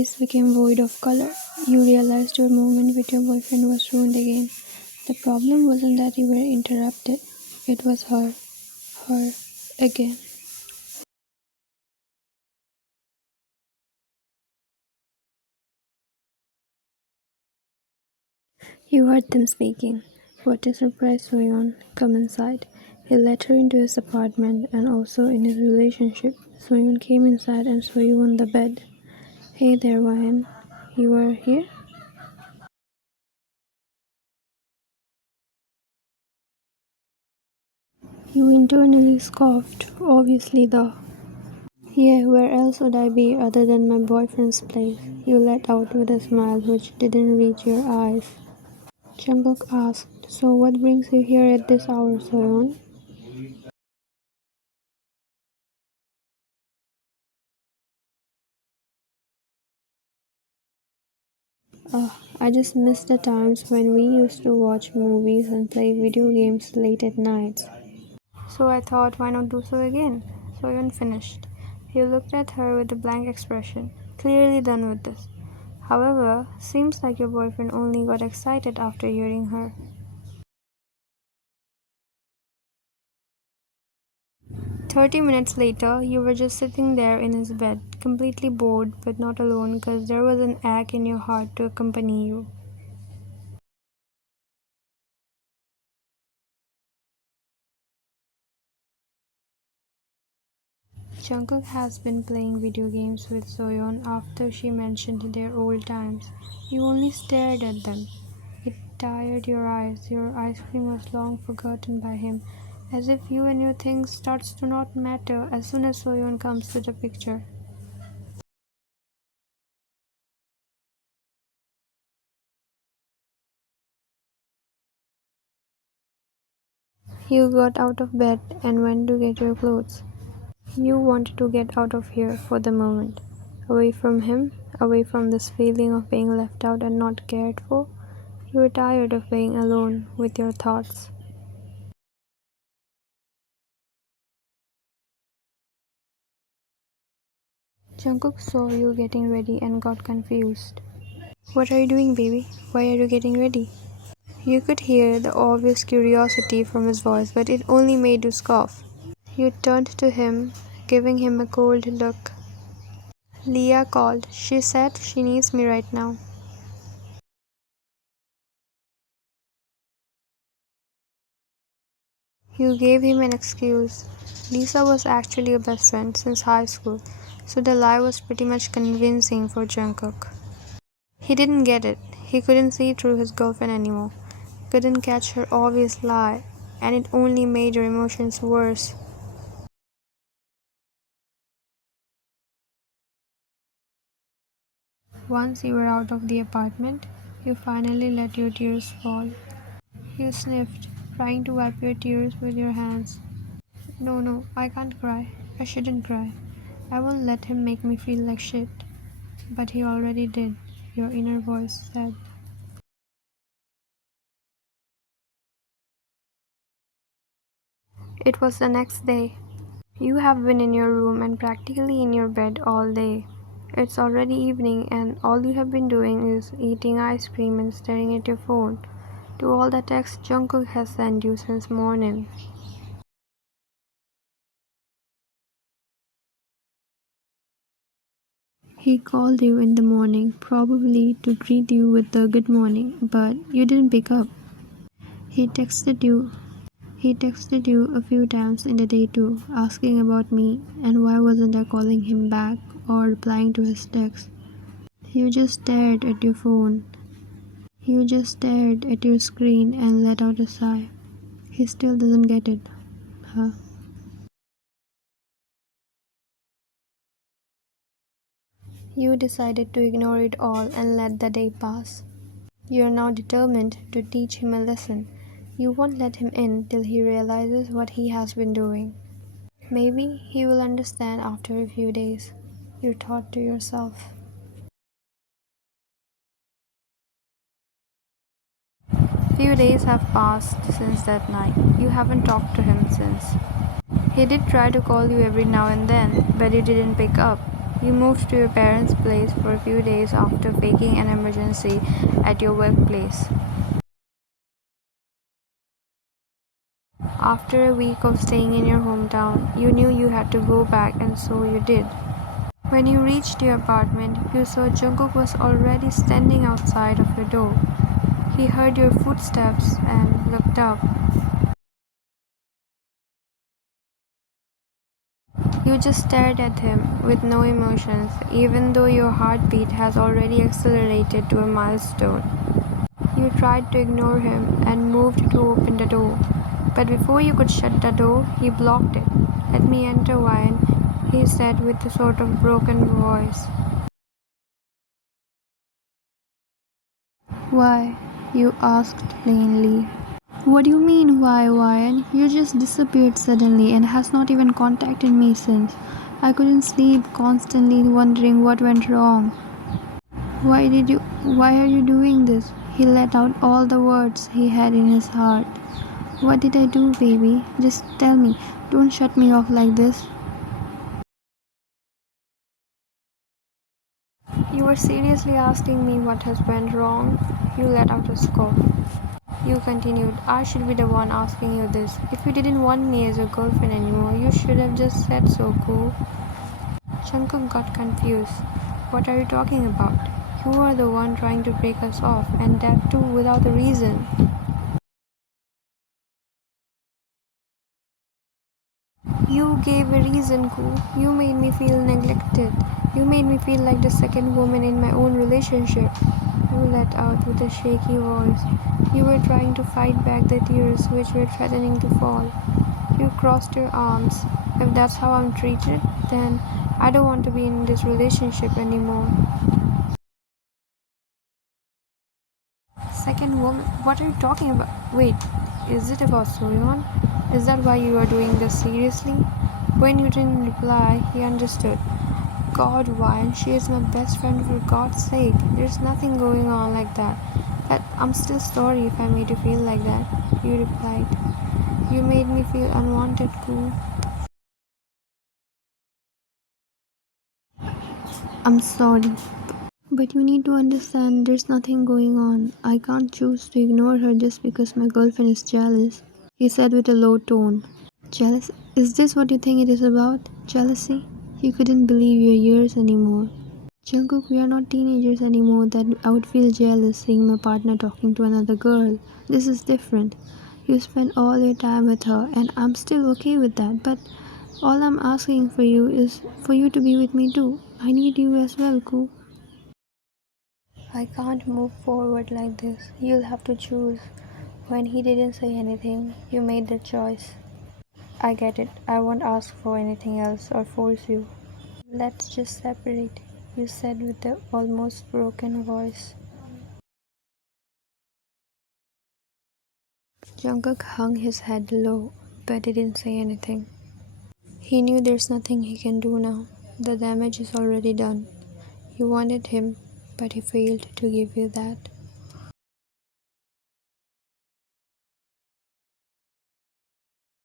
face became void of color. You realized your moment with your boyfriend was ruined again. The problem wasn't that you were interrupted, it was her, again. You heard them speaking. What a surprise, Soyeon. Come inside. He let her into his apartment and also in his relationship. Soyeon came inside and saw you on the bed. Hey there, Ryan. You are here? You internally scoffed, obviously the. Yeah, where else would I be other than my boyfriend's place? You let out with a smile which didn't reach your eyes. Jungkook asked, so what brings you here at this hour, Soyeon? I just miss the times when we used to watch movies and play video games late at nights. So I thought, why not do so again? Soyeon finished. He looked at her with a blank expression, clearly done with this. However, seems like your boyfriend only got excited after hearing her. 30 minutes later, you were just sitting there in his bed, completely bored but not alone because there was an ache in your heart to accompany you. Jungkook has been playing video games with Soyeon after she mentioned their old times. You only stared at them. It tired your eyes. Your ice cream was long forgotten by him, as if you and your things starts to not matter as soon as Soyeon comes to the picture. You got out of bed and went to get your clothes. You wanted to get out of here for the moment. Away from him, away from this feeling of being left out and not cared for. You were tired of being alone with your thoughts. Jungkook saw you getting ready and got confused. What are you doing, baby? Why are you getting ready? You could hear the obvious curiosity from his voice, but it only made you scoff. You turned to him, giving him a cold look. Leah called. She said she needs me right now. You gave him an excuse. Lisa was actually your best friend since high school, so the lie was pretty much convincing for Jungkook. He didn't get it. He couldn't see through his girlfriend anymore. Couldn't catch her obvious lie, and it only made your emotions worse. Once you were out of the apartment, you finally let your tears fall. You sniffed, trying to wipe your tears with your hands. No, no, I can't cry. I shouldn't cry. I won't let him make me feel like shit. But he already did, your inner voice said. It was the next day. You have been in your room and practically in your bed all day. It's already evening and all you have been doing is eating ice cream and staring at your phone. To all the texts Jungkook has sent you since morning. He called you in the morning, probably to greet you with the good morning, but you didn't pick up. He texted you. He texted you a few times in the day too, asking about me and why wasn't I calling him back or replying to his texts. You just stared at your phone. You just stared at your screen and let out a sigh. He still doesn't get it, huh? You decided to ignore it all and let the day pass. You are now determined to teach him a lesson. You won't let him in till he realizes what he has been doing. Maybe he will understand after a few days, you thought to yourself. Few days have passed since that night. You haven't talked to him since. He did try to call you every now and then, but you didn't pick up. You moved to your parents' place for a few days after faking an emergency at your workplace. After a week of staying in your hometown, you knew you had to go back, and so you did. When you reached your apartment, you saw Jungkook was already standing outside of your door. He heard your footsteps and looked up. You just stared at him with no emotions, even though your heartbeat has already accelerated to a milestone. You tried to ignore him and moved to open the door, but before you could shut the door, he blocked it. "Let me enter, Ryan," he said with a sort of broken voice. "Why?" you asked plainly. "What do you mean, why, Ryan? You just disappeared suddenly and has not even contacted me since. I couldn't sleep, constantly wondering what went wrong. Why are you doing this?" He let out all the words he had in his heart. "What did I do, baby? Just tell me. Don't shut me off like this." "You were seriously asking me what has went wrong?" You let out a scoff. You continued, "I should be the one asking you this. If you didn't want me as your girlfriend anymore, you should have just said so, cool." Jungkook got confused. "What are you talking about? You are the one trying to break us off, and that too without a reason." "You gave a reason, Koo. You made me feel neglected. You made me feel like the second woman in my own relationship." You let out with a shaky voice. You were trying to fight back the tears which were threatening to fall. You crossed your arms. "If that's how I'm treated, then I don't want to be in this relationship anymore." "Second woman? What are you talking about? Wait, is it about Soyeon? Is that why you are doing this seriously?" When you didn't reply, he understood. "God, why? She is my best friend, for God's sake. There's nothing going on like that. But I'm still sorry if I made you feel like that." You replied. "You made me feel unwanted, Koo." "I'm sorry. But you need to understand there's nothing going on. I can't choose to ignore her just because my girlfriend is jealous," he said with a low tone. "Jealous? Is this what you think it is about? Jealousy?" You couldn't believe your ears anymore. "Jungkook, we are not teenagers anymore that I would feel jealous seeing my partner talking to another girl. This is different. You spend all your time with her, and I'm still okay with that, but all I'm asking for you is for you to be with me too. I need you as well, Koo. I can't move forward like this. You'll have to choose." When he didn't say anything, you made the choice. "I get it. I won't ask for anything else or force you. Let's just separate," you said with an almost broken voice. Jungkook hung his head low, but he didn't say anything. He knew there's nothing he can do now. The damage is already done. You wanted him, but he failed to give you that.